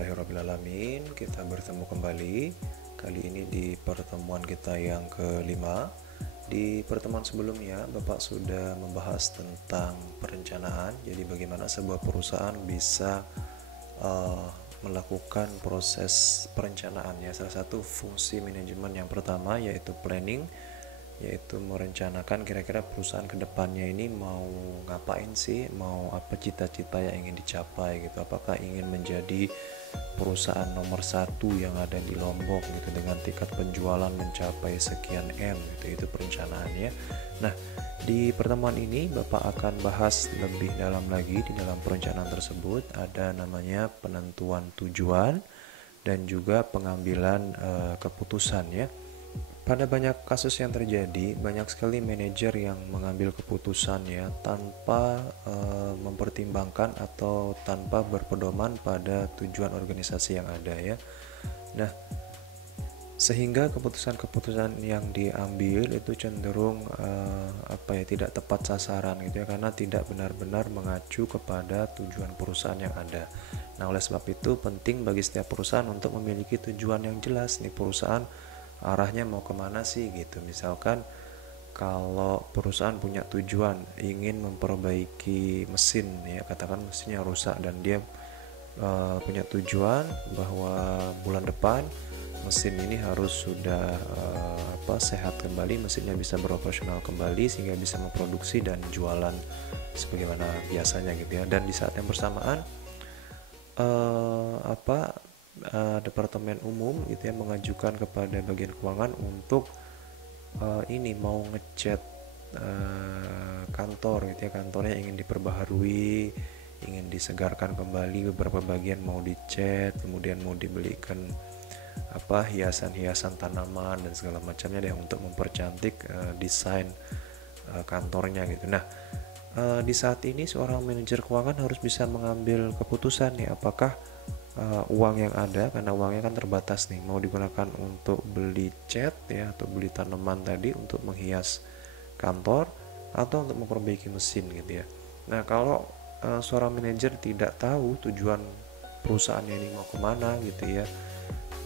Alhamdulillahirrabbilalamin, kita bertemu kembali. Kali ini di pertemuan kita yang kelima. Di pertemuan sebelumnya Bapak sudah membahas tentang perencanaan. Jadi bagaimana sebuah perusahaan bisa melakukan proses perencanaan ya. Salah satu fungsi manajemen yang pertama yaitu planning, yaitu merencanakan kira-kira perusahaan kedepannya ini mau ngapain sih, mau apa cita-cita yang ingin dicapai gitu. Apakah ingin menjadi perusahaan nomor satu yang ada di Lombok gitu dengan tingkat penjualan mencapai sekian M gitu, itu perencanaannya. Nah, di pertemuan ini Bapak akan bahas lebih dalam lagi di dalam perencanaan tersebut. Ada namanya penentuan tujuan dan juga pengambilan keputusan ya. Pada banyak kasus yang terjadi, banyak sekali manajer yang mengambil keputusan ya tanpa mempertimbangkan atau tanpa berpedoman pada tujuan organisasi yang ada ya. Nah, sehingga keputusan-keputusan yang diambil itu cenderung tidak tepat sasaran gitu ya, karena tidak benar-benar mengacu kepada tujuan perusahaan yang ada. Nah, oleh sebab itu penting bagi setiap perusahaan untuk memiliki tujuan yang jelas nih, perusahaan arahnya mau kemana sih gitu. Misalkan kalau perusahaan punya tujuan ingin memperbaiki mesin ya, katakan mesinnya rusak dan dia punya tujuan bahwa bulan depan mesin ini harus sudah sehat kembali, mesinnya bisa beroperasional kembali sehingga bisa memproduksi dan jualan sebagaimana biasanya gitu ya. Dan di saat yang bersamaan Departemen Umum gitu ya mengajukan kepada bagian keuangan untuk ini mau ngecat kantor gitu ya, kantornya ingin diperbaharui, ingin disegarkan kembali, beberapa bagian mau dicat, kemudian mau dibelikan hiasan-hiasan tanaman dan segala macamnya deh untuk mempercantik desain kantornya gitu. Nah, di saat ini seorang manajer keuangan harus bisa mengambil keputusan nih, apakah uang yang ada, karena uangnya kan terbatas nih, mau digunakan untuk beli cat ya atau beli tanaman tadi untuk menghias kantor atau untuk memperbaiki mesin gitu ya. Nah, kalau seorang manajer tidak tahu tujuan perusahaannya ini mau kemana gitu ya,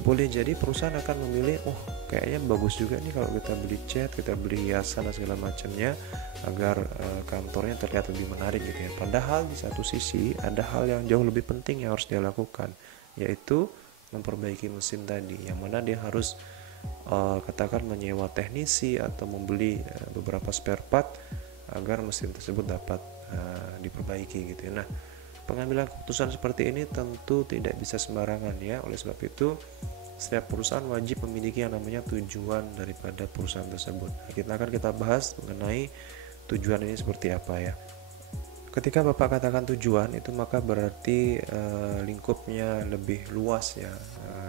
boleh jadi perusahaan akan memilih, kayaknya bagus juga nih kalau kita beli cat, kita beli hiasan dan segala macamnya agar kantornya terlihat lebih menarik gitu ya. Padahal di satu sisi ada hal yang jauh lebih penting yang harus dia lakukan, yaitu memperbaiki mesin tadi, yang mana dia harus katakan menyewa teknisi atau membeli beberapa spare part agar mesin tersebut dapat diperbaiki gitu ya. Nah, pengambilan keputusan seperti ini tentu tidak bisa sembarangan ya. Oleh sebab itu setiap perusahaan wajib memiliki yang namanya tujuan daripada perusahaan tersebut. Kita bahas mengenai tujuan ini seperti apa ya. Ketika Bapak katakan tujuan itu, maka berarti lingkupnya lebih luas ya.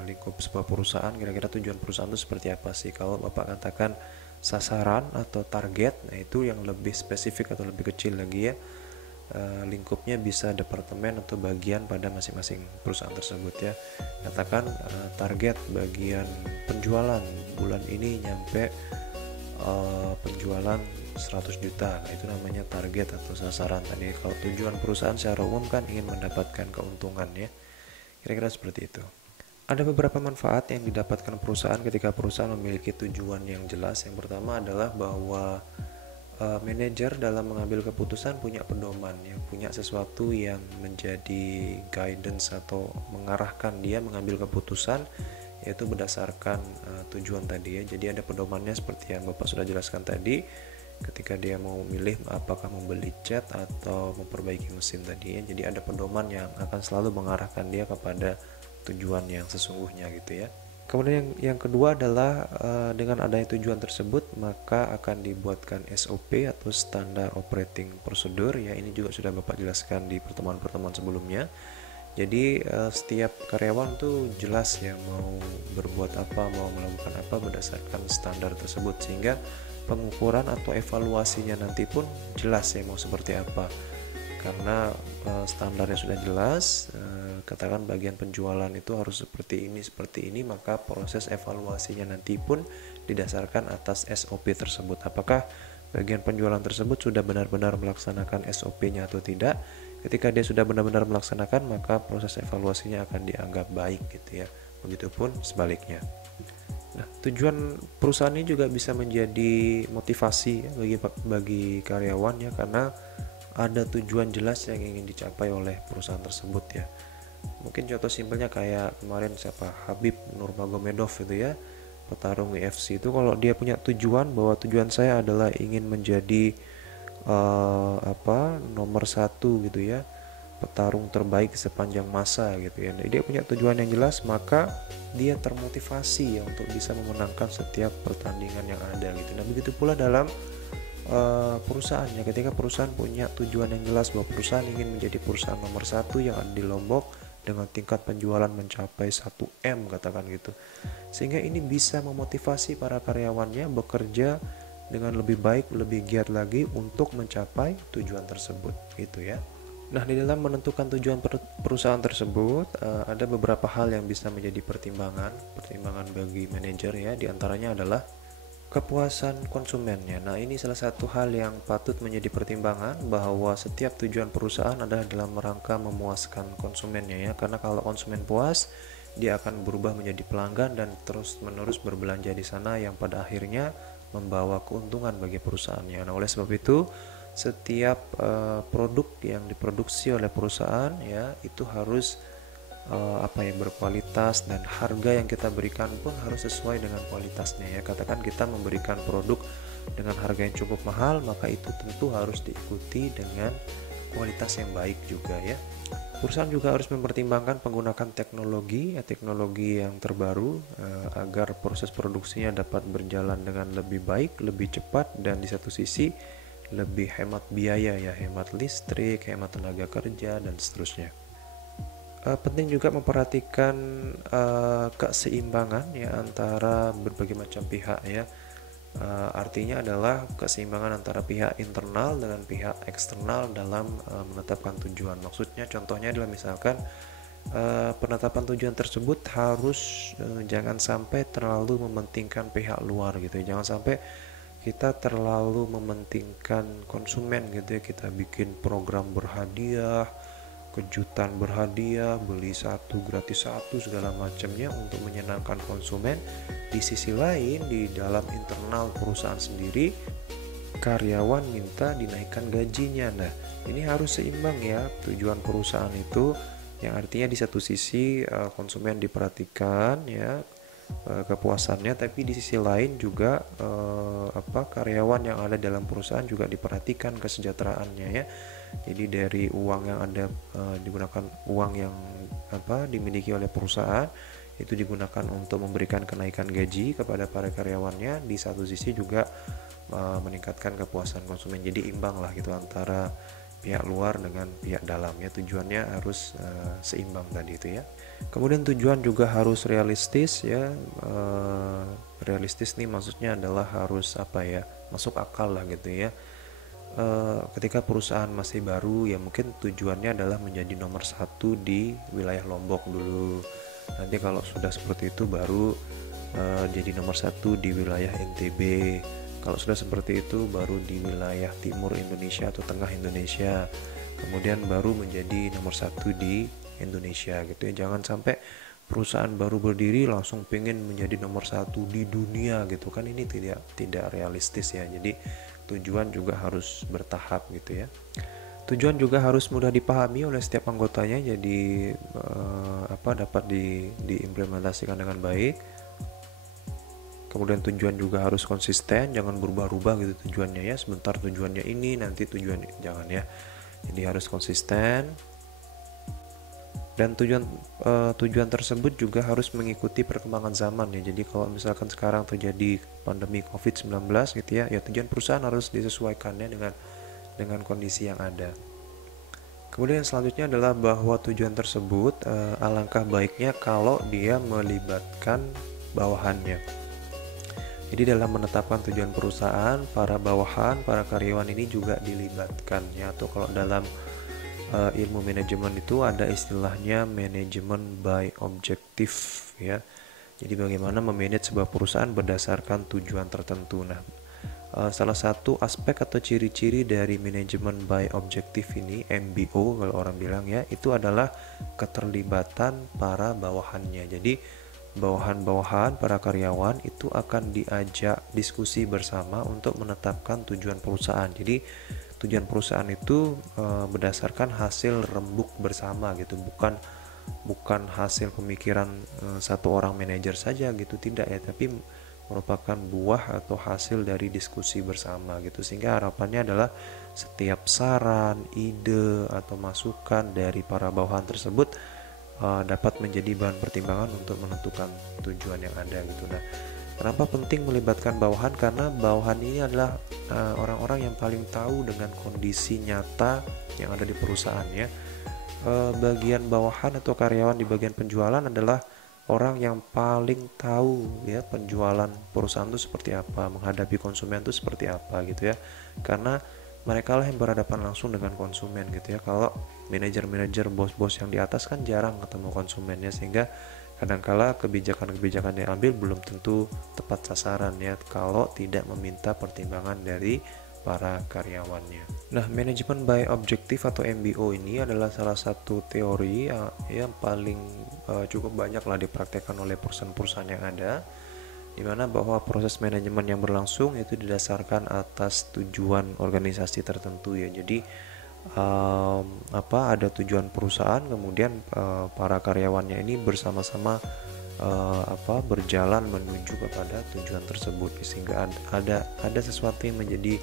Lingkup sebuah perusahaan, kira-kira tujuan perusahaan itu seperti apa sih. Kalau Bapak katakan sasaran atau target, nah itu yang lebih spesifik atau lebih kecil lagi ya. Lingkupnya bisa departemen atau bagian pada masing-masing perusahaan tersebut ya. Katakan target bagian penjualan bulan ini nyampe penjualan 100 juta. Nah, itu namanya target atau sasaran tadi. Kalau tujuan perusahaan secara umum kan ingin mendapatkan keuntungan ya. Kira-kira seperti itu. Ada beberapa manfaat yang didapatkan perusahaan ketika perusahaan memiliki tujuan yang jelas. Yang pertama adalah bahwa manajer dalam mengambil keputusan punya pedoman ya, punya sesuatu yang menjadi guidance atau mengarahkan dia mengambil keputusan, yaitu berdasarkan tujuan tadi ya. Jadi ada pedomannya seperti yang Bapak sudah jelaskan tadi ketika dia mau milih apakah membeli cat atau memperbaiki mesin tadi ya. Jadi ada pedoman yang akan selalu mengarahkan dia kepada tujuan yang sesungguhnya gitu ya. Kemudian yang kedua adalah dengan adanya tujuan tersebut maka akan dibuatkan SOP atau Standard Operating Procedure ya. Ini juga sudah Bapak jelaskan di pertemuan-pertemuan sebelumnya. Jadi setiap karyawan tuh jelas ya mau berbuat apa, mau melakukan apa berdasarkan standar tersebut, sehingga pengukuran atau evaluasinya nanti pun jelas ya mau seperti apa. Karena standarnya sudah jelas, katakan bagian penjualan itu harus seperti ini, maka proses evaluasinya nanti pun didasarkan atas SOP tersebut. Apakah bagian penjualan tersebut sudah benar-benar melaksanakan SOP-nya atau tidak? Ketika dia sudah benar-benar melaksanakan, maka proses evaluasinya akan dianggap baik gitu ya. Begitupun sebaliknya. Nah, tujuan perusahaan ini juga bisa menjadi motivasi ya, bagi karyawan ya, karena ada tujuan jelas yang ingin dicapai oleh perusahaan tersebut ya. Mungkin contoh simpelnya kayak kemarin siapa, Habib Nurmagomedov itu ya, petarung UFC itu, kalau dia punya tujuan bahwa tujuan saya adalah ingin menjadi nomor satu gitu ya, petarung terbaik sepanjang masa gitu ya. Jadi dia punya tujuan yang jelas, maka dia termotivasi ya untuk bisa memenangkan setiap pertandingan yang ada gitu. Nah, begitu pula dalam perusahaannya, ketika perusahaan punya tujuan yang jelas bahwa perusahaan ingin menjadi perusahaan nomor satu yang ada di Lombok dengan tingkat penjualan mencapai 1M katakan gitu, sehingga ini bisa memotivasi para karyawannya bekerja dengan lebih baik, lebih giat lagi untuk mencapai tujuan tersebut gitu ya. Nah, di dalam menentukan tujuan perusahaan tersebut ada beberapa hal yang bisa menjadi pertimbangan bagi manajer ya. Di antaranya adalah kepuasan konsumennya. Nah, ini salah satu hal yang patut menjadi pertimbangan, bahwa setiap tujuan perusahaan adalah dalam rangka memuaskan konsumennya ya. Karena kalau konsumen puas, dia akan berubah menjadi pelanggan dan terus-menerus berbelanja di sana, yang pada akhirnya membawa keuntungan bagi perusahaannya. Nah, oleh sebab itu, setiap produk yang diproduksi oleh perusahaan ya itu harus berkualitas, dan harga yang kita berikan pun harus sesuai dengan kualitasnya ya. Katakan kita memberikan produk dengan harga yang cukup mahal, maka itu tentu harus diikuti dengan kualitas yang baik juga ya. Perusahaan juga harus mempertimbangkan penggunaan teknologi yang terbaru agar proses produksinya dapat berjalan dengan lebih baik, lebih cepat, dan di satu sisi lebih hemat biaya ya, hemat listrik, hemat tenaga kerja, dan seterusnya. Penting juga memperhatikan keseimbangan ya antara berbagai macam pihak ya. Artinya adalah keseimbangan antara pihak internal dengan pihak eksternal dalam menetapkan tujuan. Maksudnya contohnya adalah misalkan penetapan tujuan tersebut harus jangan sampai terlalu mementingkan pihak luar gitu ya. Jangan sampai kita terlalu mementingkan konsumen gitu ya. Kita bikin program berhadiah, kejutan berhadiah, beli satu gratis satu, segala macamnya untuk menyenangkan konsumen. Di sisi lain, di dalam internal perusahaan sendiri, karyawan minta dinaikkan gajinya. Nah, ini harus seimbang ya tujuan perusahaan itu, yang artinya di satu sisi konsumen diperhatikan ya, kepuasannya, tapi di sisi lain juga karyawan yang ada dalam perusahaan juga diperhatikan kesejahteraannya ya. Jadi dari uang yang ada digunakan uang yang dimiliki oleh perusahaan itu digunakan untuk memberikan kenaikan gaji kepada para karyawannya, di satu sisi juga meningkatkan kepuasan konsumen. Jadi imbang lah gitu antara pihak luar dengan pihak dalam ya, tujuannya harus seimbang tadi itu ya. Kemudian tujuan juga harus realistis ya. Realistis nih maksudnya adalah harus masuk akal lah gitu ya. Ketika perusahaan masih baru ya, mungkin tujuannya adalah menjadi nomor satu di wilayah Lombok dulu. Nanti kalau sudah seperti itu baru jadi nomor satu di wilayah NTB. Kalau sudah seperti itu baru di wilayah timur Indonesia atau tengah Indonesia. Kemudian baru menjadi nomor satu di Indonesia gitu ya. Jangan sampai perusahaan baru berdiri langsung pengen menjadi nomor satu di dunia gitu kan, ini tidak realistis ya. Jadi tujuan juga harus bertahap gitu ya. Tujuan juga harus mudah dipahami oleh setiap anggotanya, jadi dapat diimplementasikan dengan baik. Kemudian tujuan juga harus konsisten, jangan berubah-ubah gitu tujuannya ya. Sebentar tujuannya ini, nanti tujuan jangan ya. Jadi harus konsisten. Dan tujuan tersebut juga harus mengikuti perkembangan zaman ya. Jadi kalau misalkan sekarang terjadi pandemi COVID-19 gitu ya, tujuan perusahaan harus disesuaikannya dengan kondisi yang ada. Kemudian selanjutnya adalah bahwa tujuan tersebut alangkah baiknya kalau dia melibatkan bawahannya. Jadi dalam menetapkan tujuan perusahaan, para bawahan, para karyawan ini juga dilibatkan ya. Atau kalau dalam ilmu manajemen itu ada istilahnya manajemen by objective ya. Jadi bagaimana memanage sebuah perusahaan berdasarkan tujuan tertentu. Nah, salah satu aspek atau ciri-ciri dari manajemen by objective ini, MBO kalau orang bilang ya, itu adalah keterlibatan para bawahannya. Jadi bawahan-bawahan para karyawan itu akan diajak diskusi bersama untuk menetapkan tujuan perusahaan. Jadi tujuan perusahaan itu berdasarkan hasil rembuk bersama gitu, bukan hasil pemikiran satu orang manajer saja gitu, tidak ya, tapi merupakan buah atau hasil dari diskusi bersama gitu. Sehingga harapannya adalah setiap saran, ide atau masukan dari para bawahan tersebut dapat menjadi bahan pertimbangan untuk menentukan tujuan yang ada gitu. Nah, kenapa penting melibatkan bawahan? Karena bawahan ini adalah orang-orang yang paling tahu dengan kondisi nyata yang ada di perusahaan ya. Bagian bawahan atau karyawan di bagian penjualan adalah orang yang paling tahu ya penjualan perusahaan itu seperti apa, menghadapi konsumen itu seperti apa gitu ya. Karena mereka lah yang berhadapan langsung dengan konsumen gitu ya. Kalau manajer-manajer, bos-bos yang di atas kan jarang ketemu konsumennya, sehingga kadangkala kebijakan-kebijakan yang diambil belum tentu tepat sasaran ya kalau tidak meminta pertimbangan dari para karyawannya. Nah, manajemen by objective atau MBO ini adalah salah satu teori yang paling cukup banyak lah dipraktekkan oleh perusahaan-perusahaan yang ada, di mana bahwa proses manajemen yang berlangsung itu didasarkan atas tujuan organisasi tertentu ya. Jadi ada tujuan perusahaan, kemudian para karyawannya ini bersama-sama berjalan menuju kepada tujuan tersebut, sehingga ada sesuatu yang menjadi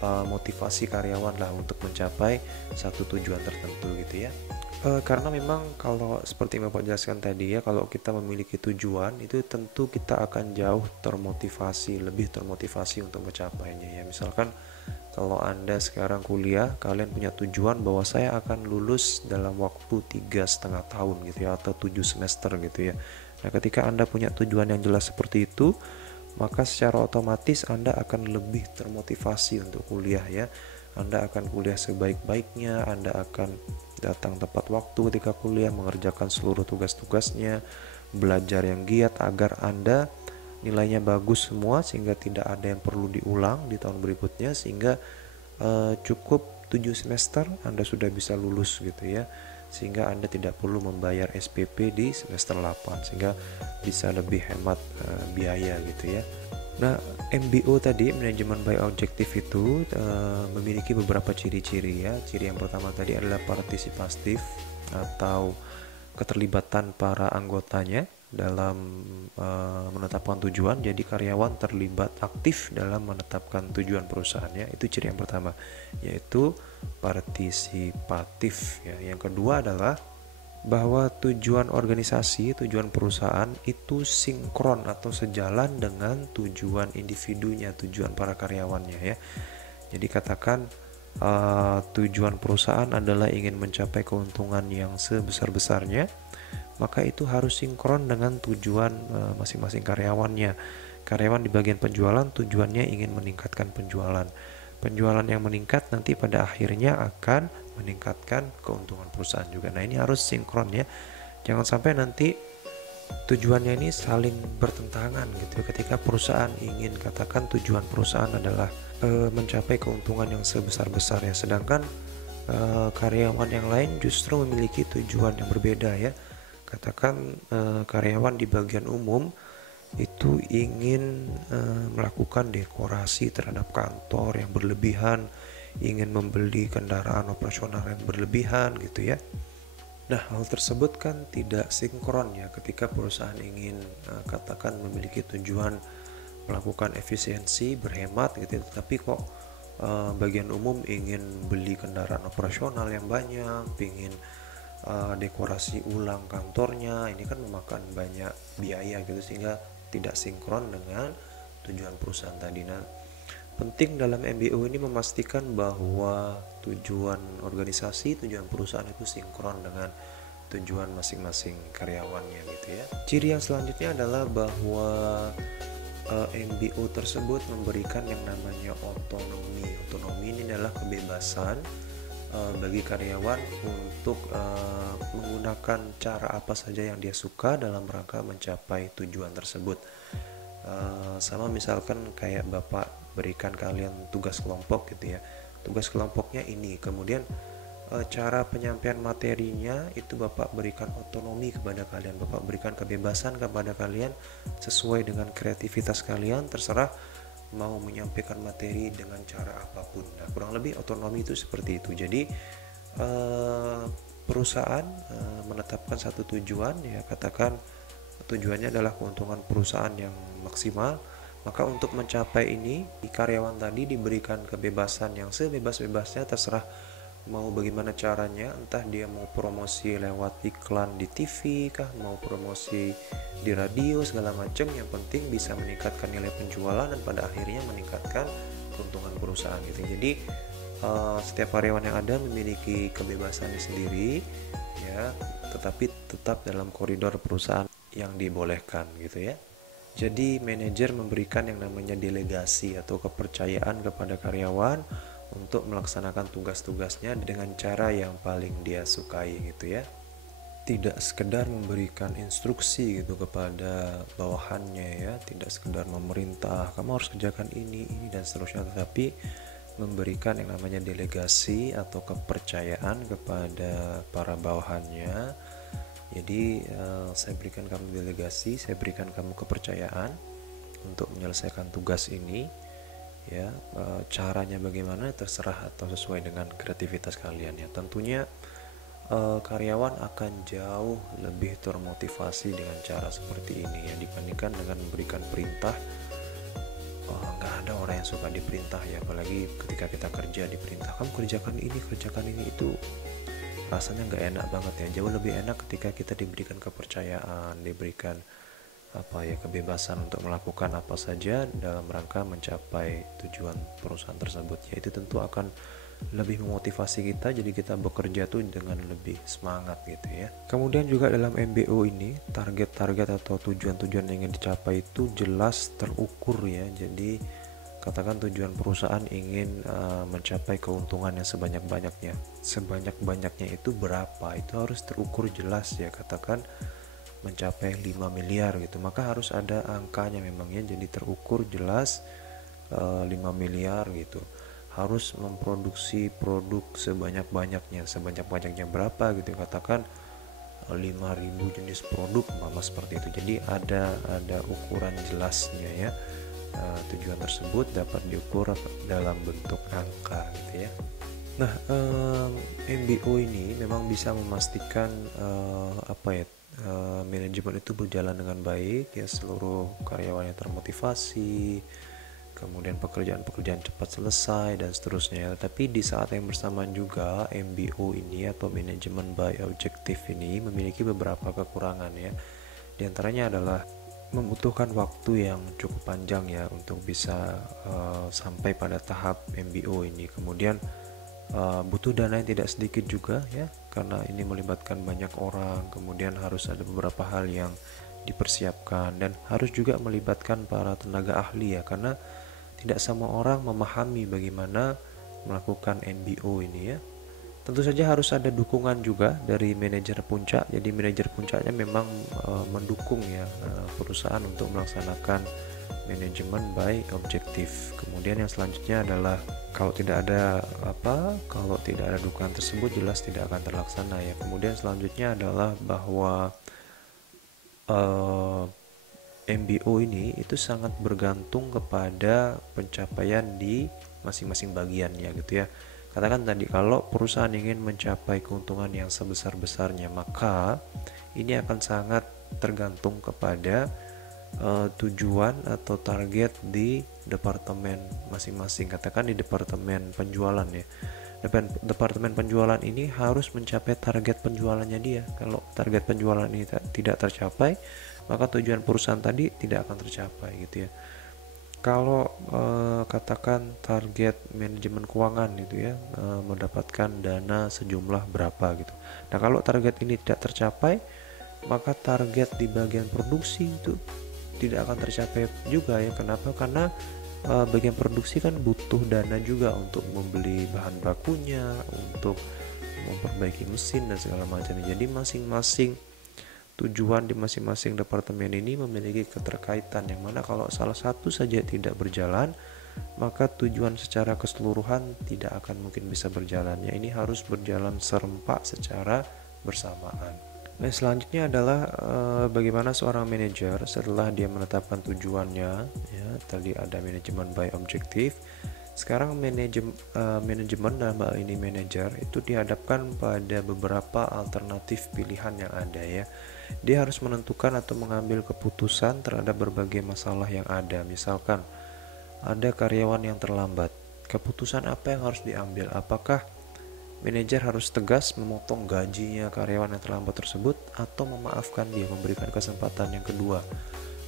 motivasi karyawan lah untuk mencapai satu tujuan tertentu gitu ya. Karena memang kalau seperti yang Bapak jelaskan tadi ya, kalau kita memiliki tujuan itu tentu kita akan jauh lebih termotivasi untuk mencapainya ya. Misalkan kalau Anda sekarang kuliah, kalian punya tujuan bahwa saya akan lulus dalam waktu 3,5 tahun gitu ya, atau 7 semester gitu ya. Nah, ketika Anda punya tujuan yang jelas seperti itu, maka secara otomatis Anda akan lebih termotivasi untuk kuliah ya. Anda akan kuliah sebaik-baiknya, Anda akan datang tepat waktu ketika kuliah, mengerjakan seluruh tugas-tugasnya, belajar yang giat agar Anda nilainya bagus semua, sehingga tidak ada yang perlu diulang di tahun berikutnya, sehingga cukup 7 semester Anda sudah bisa lulus gitu ya, sehingga Anda tidak perlu membayar SPP di semester 8, sehingga bisa lebih hemat biaya gitu ya. Nah, MBO tadi, manajemen by objective itu memiliki beberapa ciri-ciri ya. Ciri yang pertama tadi adalah partisipatif atau keterlibatan para anggotanya dalam menetapkan tujuan. Jadi karyawan terlibat aktif dalam menetapkan tujuan perusahaannya. Itu ciri yang pertama, yaitu partisipatif ya. Yang kedua adalah bahwa tujuan organisasi, tujuan perusahaan itu sinkron atau sejalan dengan tujuan individunya, tujuan para karyawannya ya. Jadi katakan tujuan perusahaan adalah ingin mencapai keuntungan yang sebesar-besarnya, maka itu harus sinkron dengan tujuan masing-masing karyawannya. Karyawan di bagian penjualan tujuannya ingin meningkatkan penjualan. Penjualan yang meningkat nanti pada akhirnya akan meningkatkan keuntungan perusahaan juga. Nah, ini harus sinkron ya. Jangan sampai nanti tujuannya ini saling bertentangan gitu. Ketika perusahaan ingin, katakan tujuan perusahaan adalah mencapai keuntungan yang sebesar-besarnya, sedangkan karyawan yang lain justru memiliki tujuan yang berbeda ya. Katakan karyawan di bagian umum itu ingin melakukan dekorasi terhadap kantor yang berlebihan, ingin membeli kendaraan operasional yang berlebihan gitu ya. Nah, hal tersebut kan tidak sinkron ya. Ketika perusahaan ingin katakan memiliki tujuan melakukan efisiensi, berhemat gitu, tapi kok bagian umum ingin beli kendaraan operasional yang banyak, ingin dekorasi ulang kantornya, ini kan memakan banyak biaya gitu, sehingga tidak sinkron dengan tujuan perusahaan tadi. Nah, penting dalam MBO ini memastikan bahwa tujuan organisasi, tujuan perusahaan itu sinkron dengan tujuan masing-masing karyawannya gitu ya. Ciri yang selanjutnya adalah bahwa MBO tersebut memberikan yang namanya otonomi. Otonomi ini adalah kebebasan bagi karyawan untuk menggunakan cara apa saja yang dia suka dalam rangka mencapai tujuan tersebut. Sama misalkan kayak Bapak berikan kalian tugas kelompok gitu ya. Tugas kelompoknya ini, kemudian cara penyampaian materinya itu Bapak berikan otonomi kepada kalian, Bapak berikan kebebasan kepada kalian sesuai dengan kreativitas kalian, terserah mau menyampaikan materi dengan cara apapun. Nah, kurang lebih otonomi itu seperti itu. Jadi perusahaan menetapkan satu tujuan, ya katakan tujuannya adalah keuntungan perusahaan yang maksimal, maka untuk mencapai ini karyawan tadi diberikan kebebasan yang sebebas-bebasnya, terserah mau bagaimana caranya, entah dia mau promosi lewat iklan di TV kah, mau promosi di radio segala macam, yang penting bisa meningkatkan nilai penjualan dan pada akhirnya meningkatkan keuntungan perusahaan gitu. Jadi setiap karyawan yang ada memiliki kebebasannya sendiri ya, tetapi tetap dalam koridor perusahaan yang dibolehkan gitu ya. Jadi manajer memberikan yang namanya delegasi atau kepercayaan kepada karyawan untuk melaksanakan tugas-tugasnya dengan cara yang paling dia sukai gitu ya. Tidak sekedar memberikan instruksi gitu kepada bawahannya ya, tidak sekedar memerintah kamu harus kerjakan ini dan seterusnya, tetapi memberikan yang namanya delegasi atau kepercayaan kepada para bawahannya. Jadi saya berikan kamu delegasi, saya berikan kamu kepercayaan untuk menyelesaikan tugas ini ya. Caranya bagaimana terserah atau sesuai dengan kreativitas kalian ya. Tentunya karyawan akan jauh lebih termotivasi dengan cara seperti ini ya, dibandingkan dengan memberikan perintah. Nggak ada orang yang suka diperintah ya, apalagi ketika kita kerja diperintah kamu kerjakan ini, itu rasanya nggak enak banget ya. Jauh lebih enak ketika kita diberikan kepercayaan, diberikan kebebasan untuk melakukan apa saja dalam rangka mencapai tujuan perusahaan tersebut ya. Itu tentu akan lebih memotivasi kita, jadi kita bekerja tuh dengan lebih semangat gitu ya. Kemudian juga dalam MBO ini target-target atau tujuan-tujuan yang ingin dicapai itu jelas terukur ya. Jadi katakan tujuan perusahaan ingin mencapai keuntungan yang sebanyak-banyaknya itu berapa, itu harus terukur jelas ya. Katakan mencapai 5 miliar gitu, maka harus ada angkanya memang ya, jadi terukur jelas 5 miliar gitu. Harus memproduksi produk sebanyak-banyaknya berapa gitu, katakan 5.000 jenis produk seperti itu. Jadi ada ukuran jelasnya ya. Tujuan tersebut dapat diukur dalam bentuk angka gitu ya. Nah, MBO ini memang bisa memastikan manajemen itu berjalan dengan baik ya, seluruh karyawannya termotivasi, kemudian pekerjaan cepat selesai dan seterusnya. Tapi di saat yang bersamaan juga MBO ini atau manajemen by objective ini memiliki beberapa kekurangan ya. Di antaranya adalah membutuhkan waktu yang cukup panjang ya untuk bisa sampai pada tahap MBO ini. Kemudian butuh dana yang tidak sedikit juga ya, karena ini melibatkan banyak orang. Kemudian harus ada beberapa hal yang dipersiapkan dan harus juga melibatkan para tenaga ahli ya, karena tidak semua orang memahami bagaimana melakukan MBO ini ya. Tentu saja harus ada dukungan juga dari manajer puncak. Jadi manajer puncaknya memang mendukung ya perusahaan untuk melaksanakan manajemen by objektif. Kemudian yang selanjutnya adalah kalau tidak ada dukungan tersebut jelas tidak akan terlaksana ya. Kemudian selanjutnya adalah bahwa MBO ini itu sangat bergantung kepada pencapaian di masing-masing bagiannya gitu ya. Katakan tadi kalau perusahaan ingin mencapai keuntungan yang sebesar-besarnya, maka ini akan sangat tergantung kepada tujuan atau target di departemen masing-masing. Katakan di departemen penjualan ya. Departemen penjualan ini harus mencapai target penjualannya dia. Kalau target penjualan ini tidak tercapai, maka tujuan perusahaan tadi tidak akan tercapai gitu ya. Kalau katakan target manajemen keuangan gitu ya, mendapatkan dana sejumlah berapa gitu. Nah, kalau target ini tidak tercapai, maka target di bagian produksi itu tidak akan tercapai juga ya. Kenapa? Karena bagian produksi kan butuh dana juga untuk membeli bahan bakunya, untuk memperbaiki mesin dan segala macam. Jadi masing-masing tujuan di masing-masing departemen ini memiliki keterkaitan, yang mana kalau salah satu saja tidak berjalan, maka tujuan secara keseluruhan tidak akan mungkin bisa berjalan. Ya, ini harus berjalan serempak secara bersamaan. Nah, selanjutnya adalah bagaimana seorang manajer setelah dia menetapkan tujuannya, ya, tadi ada manajemen by objektif. Sekarang manajemen dalam hal ini manajer itu dihadapkan pada beberapa alternatif pilihan yang ada, ya. Dia harus menentukan atau mengambil keputusan terhadap berbagai masalah yang ada. Misalkan ada karyawan yang terlambat. Keputusan apa yang harus diambil? Apakah manajer harus tegas memotong gajinya karyawan yang terlambat tersebut, atau memaafkan dia, memberikan kesempatan yang kedua,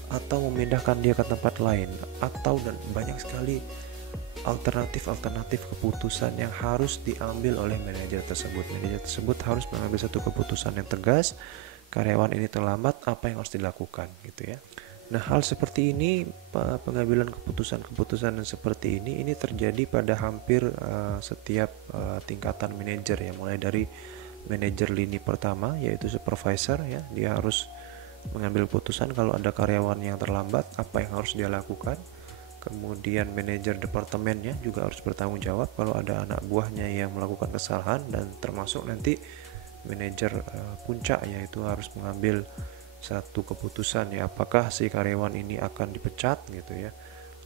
atau memindahkan dia ke tempat lain, atau dan banyak sekali alternatif keputusan yang harus diambil oleh manajer tersebut. Manajer tersebut harus mengambil satu keputusan yang tegas. Karyawan ini terlambat, apa yang harus dilakukan, gitu ya. Nah, hal seperti ini, pengambilan keputusan yang seperti ini terjadi pada hampir setiap tingkatan manajer, ya, mulai dari manajer lini pertama yaitu supervisor, ya, dia harus mengambil keputusan kalau ada karyawan yang terlambat, apa yang harus dia lakukan. Kemudian manajer departemennya juga harus bertanggung jawab kalau ada anak buahnya yang melakukan kesalahan, dan termasuk nanti manajer puncak, yaitu harus mengambil satu keputusan, ya, apakah si karyawan ini akan dipecat, gitu ya,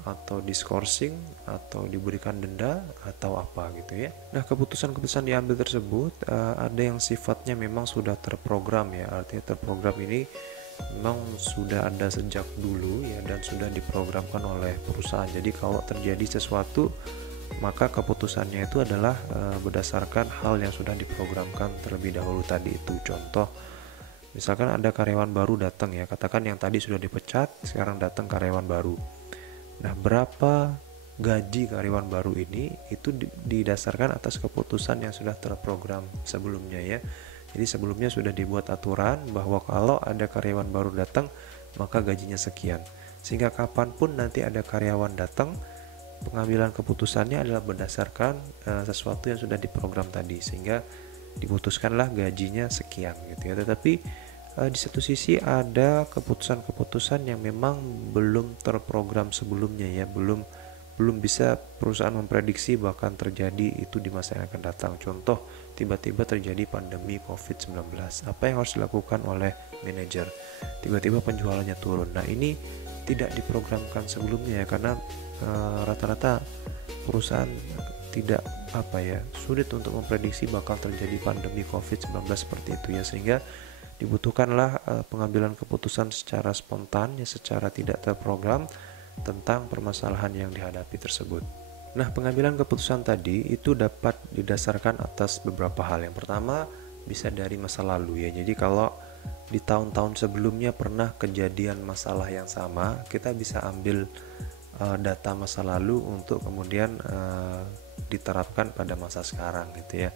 atau diskorsing, atau diberikan denda, atau apa, gitu ya. Nah, keputusan-keputusan diambil tersebut ada yang sifatnya memang sudah terprogram, ya, artinya terprogram ini memang sudah ada sejak dulu, ya, dan sudah diprogramkan oleh perusahaan. Jadi kalau terjadi sesuatu, maka keputusannya itu adalah berdasarkan hal yang sudah diprogramkan terlebih dahulu tadi itu. Contoh, misalkan ada karyawan baru datang, ya, katakan yang tadi sudah dipecat, sekarang datang karyawan baru. Nah, berapa gaji karyawan baru ini itu didasarkan atas keputusan yang sudah terprogram sebelumnya, ya. Jadi sebelumnya sudah dibuat aturan bahwa kalau ada karyawan baru datang, maka gajinya sekian. Sehingga kapanpun nanti ada karyawan datang, pengambilan keputusannya adalah berdasarkan sesuatu yang sudah diprogram tadi, sehingga diputuskanlah gajinya sekian, gitu ya. Tetapi di satu sisi ada keputusan-keputusan yang memang belum terprogram sebelumnya, ya, belum bisa perusahaan memprediksi bahkan terjadi itu di masa yang akan datang. Contoh, tiba-tiba terjadi pandemi COVID-19. Apa yang harus dilakukan oleh manajer? Tiba-tiba penjualannya turun. Nah, ini tidak diprogramkan sebelumnya, ya, karena rata-rata perusahaan tidak sulit untuk memprediksi bakal terjadi pandemi COVID-19 seperti itu, ya, sehingga dibutuhkanlah pengambilan keputusan secara spontan, ya, secara tidak terprogram tentang permasalahan yang dihadapi tersebut. Nah, pengambilan keputusan tadi itu dapat didasarkan atas beberapa hal. Yang pertama, bisa dari masa lalu, ya. Jadi kalau di tahun-tahun sebelumnya pernah kejadian masalah yang sama, kita bisa ambil data masa lalu untuk kemudian diterapkan pada masa sekarang, gitu ya.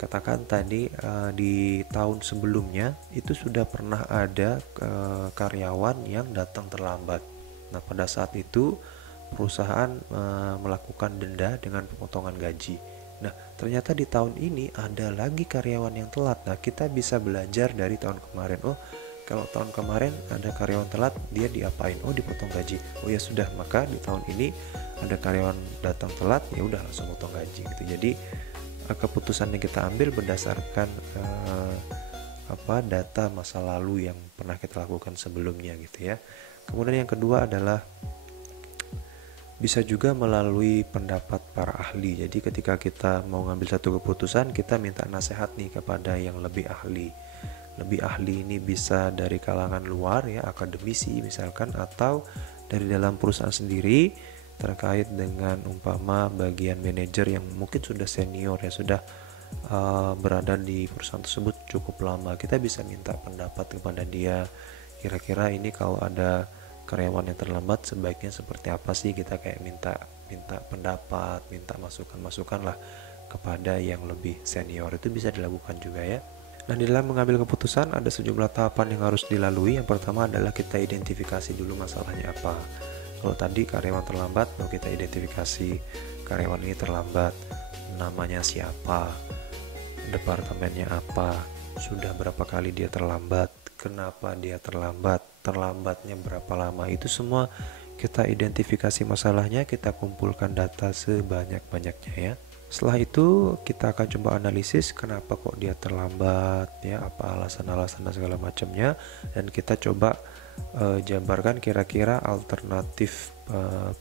Katakan tadi di tahun sebelumnya itu sudah pernah ada karyawan yang datang terlambat. Nah, pada saat itu perusahaan melakukan denda dengan pemotongan gaji. Nah, ternyata di tahun ini ada lagi karyawan yang telat. Nah, kita bisa belajar dari tahun kemarin. Oh, kalau tahun kemarin ada karyawan telat, dia diapain? Oh, dipotong gaji. Oh ya sudah, maka di tahun ini ada karyawan datang telat, ya udah langsung potong gaji, gitu. Jadi keputusan yang kita ambil berdasarkan data masa lalu yang pernah kita lakukan sebelumnya, gitu ya. Kemudian yang kedua adalah bisa juga melalui pendapat para ahli. Jadi ketika kita mau ngambil satu keputusan, kita minta nasihat nih kepada yang lebih ahli. Lebih ahli ini bisa dari kalangan luar, ya, akademisi misalkan, atau dari dalam perusahaan sendiri terkait dengan umpama bagian manajer yang mungkin sudah senior, ya, sudah berada di perusahaan tersebut cukup lama. Kita bisa minta pendapat kepada dia, kira-kira ini kalau ada karyawan yang terlambat sebaiknya seperti apa sih. Kita kayak minta pendapat, minta masukan lah kepada yang lebih senior. Itu bisa dilakukan juga, ya. Nah, di dalam mengambil keputusan ada sejumlah tahapan yang harus dilalui. Yang pertama adalah kita identifikasi dulu masalahnya apa. Kalau tadi karyawan terlambat, mau kita identifikasi karyawan ini terlambat, namanya siapa, departemennya apa, sudah berapa kali dia terlambat, kenapa dia terlambat, terlambatnya berapa lama. Itu semua kita identifikasi masalahnya, kita kumpulkan data sebanyak-banyaknya ya. Setelah itu kita akan coba analisis kenapa kok dia terlambat ya, apa alasan-alasan dan segala macamnya, dan kita coba jabarkan kira-kira alternatif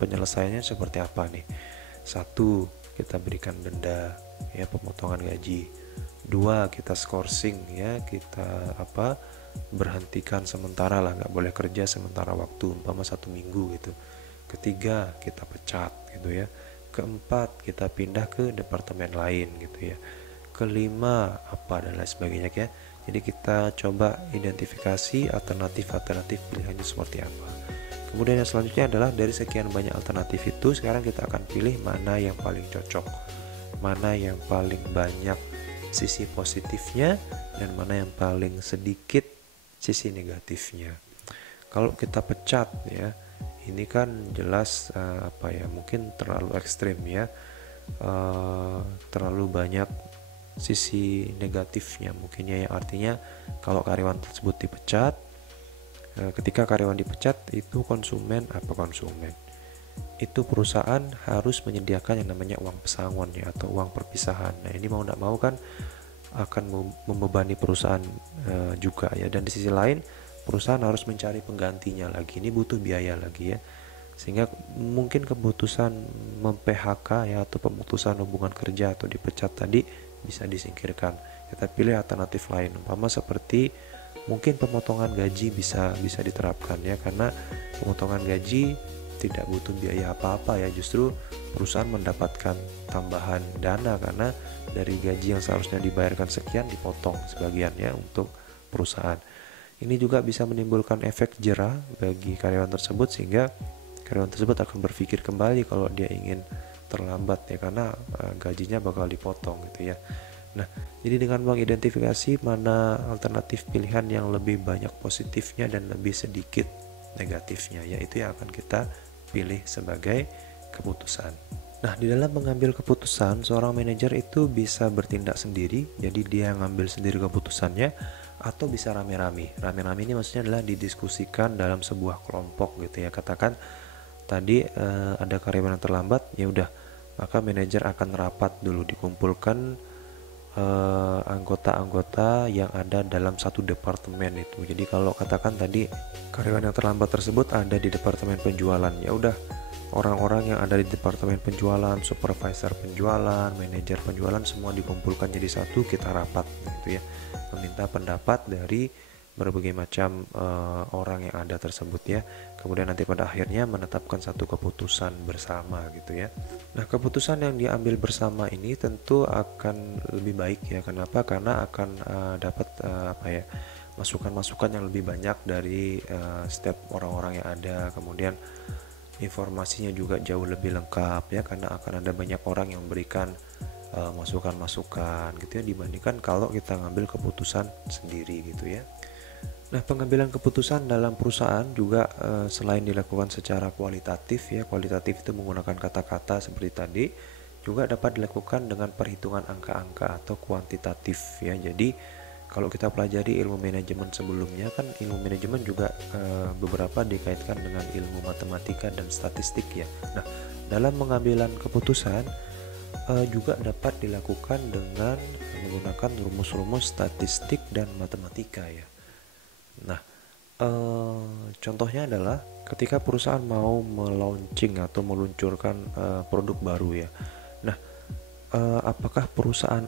penyelesaiannya seperti apa nih. Satu, kita berikan denda ya, pemotongan gaji. Dua, kita skorsing ya, kita berhentikan sementara lah, nggak boleh kerja sementara waktu, umpama 1 minggu gitu. Ketiga, kita pecat gitu ya. Keempat, kita pindah ke departemen lain gitu ya. Kelima, apa dan lain sebagainya ya. Jadi kita coba identifikasi alternatif pilihannya seperti apa. Kemudian yang selanjutnya adalah dari sekian banyak alternatif itu, sekarang kita akan pilih mana yang paling cocok, mana yang paling banyak sisi positifnya, dan mana yang paling sedikit sisi negatifnya. Kalau kita pecat ya, ini kan jelas mungkin terlalu ekstrim ya, terlalu banyak sisi negatifnya mungkinnya ya. Artinya kalau karyawan tersebut dipecat, ketika karyawan dipecat itu itu perusahaan harus menyediakan yang namanya uang pesangon ya, atau uang perpisahan. Nah ini mau tidak mau kan akan membebani perusahaan juga ya, dan di sisi lain perusahaan harus mencari penggantinya lagi, ini butuh biaya lagi ya, sehingga mungkin keputusan mem-PHK ya, atau pemutusan hubungan kerja atau dipecat tadi bisa disingkirkan. Kita pilih alternatif lain, umpama seperti mungkin pemotongan gaji bisa diterapkan ya, karena pemotongan gaji tidak butuh biaya apa-apa ya, justru perusahaan mendapatkan tambahan dana karena dari gaji yang seharusnya dibayarkan sekian dipotong sebagian ya untuk perusahaan. Ini juga bisa menimbulkan efek jerah bagi karyawan tersebut, sehingga karyawan tersebut akan berpikir kembali kalau dia ingin terlambat ya, karena gajinya bakal dipotong gitu ya. Nah, jadi dengan mengidentifikasi mana alternatif pilihan yang lebih banyak positifnya dan lebih sedikit negatifnya, yaitu yang akan kita pilih sebagai keputusan. Nah, di dalam mengambil keputusan, seorang manajer itu bisa bertindak sendiri, jadi dia ngambil sendiri keputusannya, atau bisa rame-rame. Rame-rame ini maksudnya adalah didiskusikan dalam sebuah kelompok gitu ya. Katakan tadi ada karyawan yang terlambat, ya udah, maka manajer akan rapat dulu, dikumpulkan anggota-anggota yang ada dalam satu departemen itu. Jadi kalau katakan tadi karyawan yang terlambat tersebut ada di departemen penjualan, ya udah, orang-orang yang ada di departemen penjualan, supervisor penjualan, manajer penjualan, semua dikumpulkan jadi satu, kita rapat gitu ya, meminta pendapat dari berbagai macam orang yang ada tersebut ya. Kemudian nanti pada akhirnya menetapkan satu keputusan bersama gitu ya. Nah, keputusan yang diambil bersama ini tentu akan lebih baik ya. Kenapa? Karena akan dapat masukan-masukan yang lebih banyak dari setiap orang-orang yang ada. Kemudian informasinya juga jauh lebih lengkap ya, karena akan ada banyak orang yang memberikan masukan-masukan gitu ya, dibandingkan kalau kita ngambil keputusan sendiri gitu ya. Nah, pengambilan keputusan dalam perusahaan juga selain dilakukan secara kualitatif ya, kualitatif itu menggunakan kata-kata seperti tadi, juga dapat dilakukan dengan perhitungan angka-angka atau kuantitatif ya. Jadi kalau kita pelajari ilmu manajemen sebelumnya kan, ilmu manajemen juga beberapa dikaitkan dengan ilmu matematika dan statistik ya. Nah, dalam pengambilan keputusan juga dapat dilakukan dengan menggunakan rumus-rumus statistik dan matematika ya. Nah, contohnya adalah ketika perusahaan mau melaunching atau meluncurkan produk baru ya. Nah, apakah perusahaan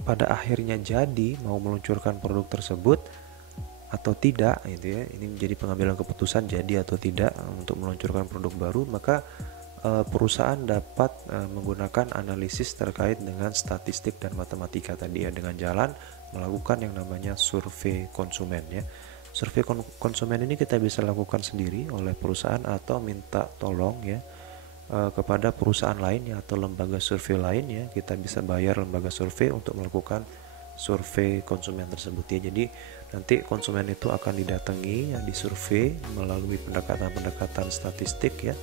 pada akhirnya jadi mau meluncurkan produk tersebut atau tidak gitu ya. Ini menjadi pengambilan keputusan jadi atau tidak untuk meluncurkan produk baru, maka perusahaan dapat menggunakan analisis terkait dengan statistik dan matematika tadi ya, dengan jalan melakukan yang namanya survei konsumen ya. Survei konsumen ini kita bisa lakukan sendiri oleh perusahaan atau minta tolong ya kepada perusahaan lain ya, atau lembaga survei lain ya. Kita bisa bayar lembaga survei untuk melakukan survei konsumen tersebut ya. Jadi nanti konsumen itu akan didatangi ya, disurvei melalui pendekatan statistik ya.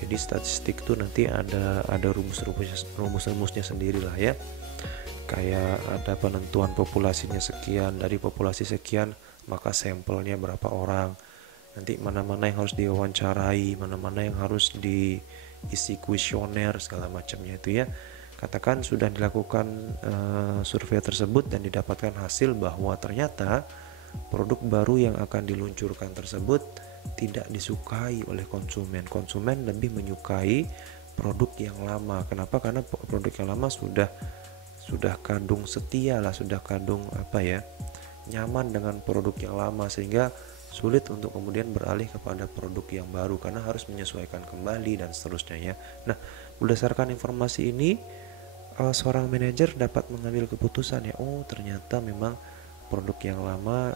Jadi statistik itu nanti ada rumus-rumusnya sendiri lah ya. Kayak ada penentuan populasinya sekian, dari populasi sekian maka sampelnya berapa orang. nanti mana-mana yang harus diwawancarai, mana-mana yang harus diisi kuesioner segala macamnya itu ya. Katakan sudah dilakukan survei tersebut dan didapatkan hasil bahwa ternyata produk baru yang akan diluncurkan tersebut tidak disukai oleh konsumen. Konsumen lebih menyukai produk yang lama. Kenapa? Karena produk yang lama sudah kadung setia lah, sudah kadung nyaman dengan produk yang lama, sehingga sulit untuk kemudian beralih kepada produk yang baru karena harus menyesuaikan kembali dan seterusnya ya. Nah, berdasarkan informasi ini seorang manajer dapat mengambil keputusan ya, oh ternyata memang produk yang lama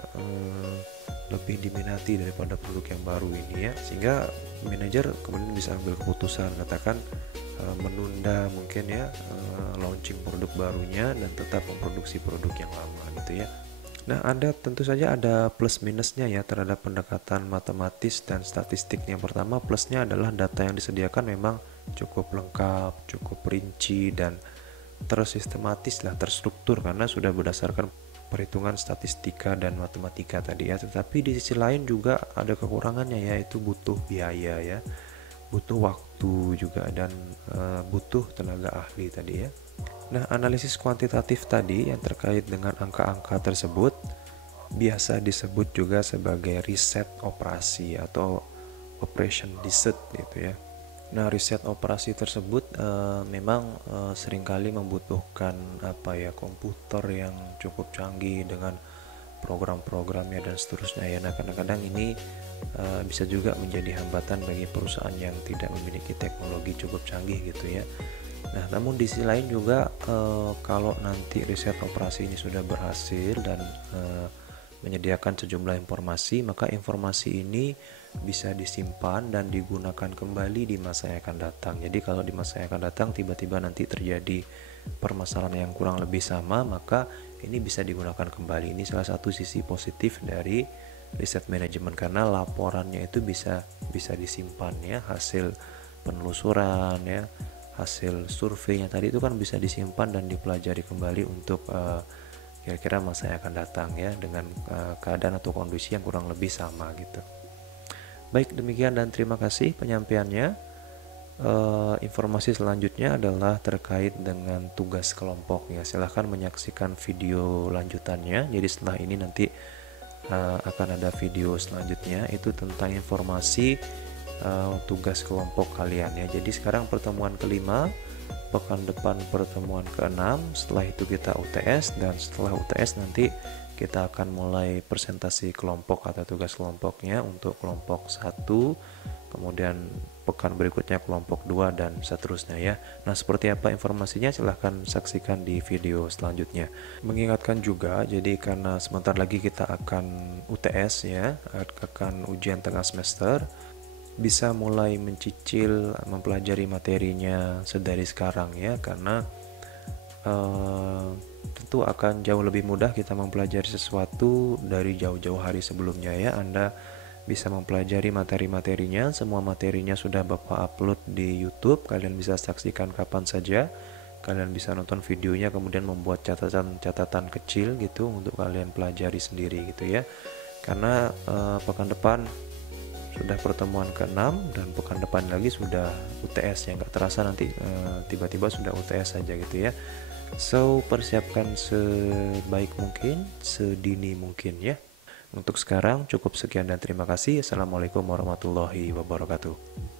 lebih diminati daripada produk yang baru ini ya, sehingga manajer kemudian bisa ambil keputusan, katakan menunda mungkin ya launching produk barunya dan tetap memproduksi produk yang lama gitu ya. Nah, tentu saja ada plus minusnya ya terhadap pendekatan matematis dan statistik. Yang pertama, plusnya adalah data yang disediakan memang cukup lengkap, cukup rinci dan tersistematis lah, terstruktur karena sudah berdasarkan perhitungan statistika dan matematika tadi ya. Tetapi di sisi lain juga ada kekurangannya, yaitu butuh biaya ya, butuh waktu juga, dan butuh tenaga ahli tadi ya. Nah, analisis kuantitatif tadi yang terkait dengan angka-angka tersebut biasa disebut juga sebagai riset operasi atau operation research gitu ya. Nah, riset operasi tersebut memang seringkali membutuhkan komputer yang cukup canggih dengan program-programnya dan seterusnya ya. Nah, kadang-kadang ini bisa juga menjadi hambatan bagi perusahaan yang tidak memiliki teknologi cukup canggih gitu ya. Nah, namun di sisi lain juga kalau nanti riset operasi ini sudah berhasil dan menyediakan sejumlah informasi, maka informasi ini bisa disimpan dan digunakan kembali di masa yang akan datang. Jadi kalau di masa yang akan datang tiba-tiba nanti terjadi permasalahan yang kurang lebih sama, maka ini bisa digunakan kembali. Ini salah satu sisi positif dari riset manajemen karena laporannya itu bisa disimpan ya, hasil penelusuran ya, hasil surveinya tadi itu kan bisa disimpan dan dipelajari kembali untuk kira-kira masa yang akan datang ya, dengan keadaan atau kondisi yang kurang lebih sama gitu. Baik, demikian dan terima kasih penyampaiannya. Informasi selanjutnya adalah terkait dengan tugas kelompok ya. Silahkan menyaksikan video lanjutannya. Jadi setelah ini nanti akan ada video selanjutnya, itu tentang informasi tugas kelompok kalian ya. Jadi sekarang pertemuan kelima, pekan depan pertemuan ke-6, setelah itu kita UTS, dan setelah UTS nanti kita akan mulai presentasi kelompok atau tugas kelompoknya untuk kelompok 1, kemudian pekan berikutnya kelompok 2 dan seterusnya ya. Nah, seperti apa informasinya silahkan saksikan di video selanjutnya. Mengingatkan juga, jadi karena sebentar lagi kita akan UTS ya, akan ujian tengah semester, bisa mulai mencicil mempelajari materinya sedari sekarang ya, karena tentu akan jauh lebih mudah kita mempelajari sesuatu dari jauh-jauh hari sebelumnya ya. Anda bisa mempelajari materi-materinya, semua materinya sudah Bapak upload di YouTube, kalian bisa saksikan kapan saja, kalian bisa nonton videonya kemudian membuat catatan-catatan kecil gitu untuk kalian pelajari sendiri gitu ya. Karena pekan depan sudah pertemuan ke-6 dan pekan depan lagi sudah UTS yang gak terasa nanti tiba-tiba sudah UTS saja gitu ya. So, persiapkan sebaik mungkin, sedini mungkin ya. Untuk sekarang cukup sekian dan terima kasih. Assalamualaikum warahmatullahi wabarakatuh.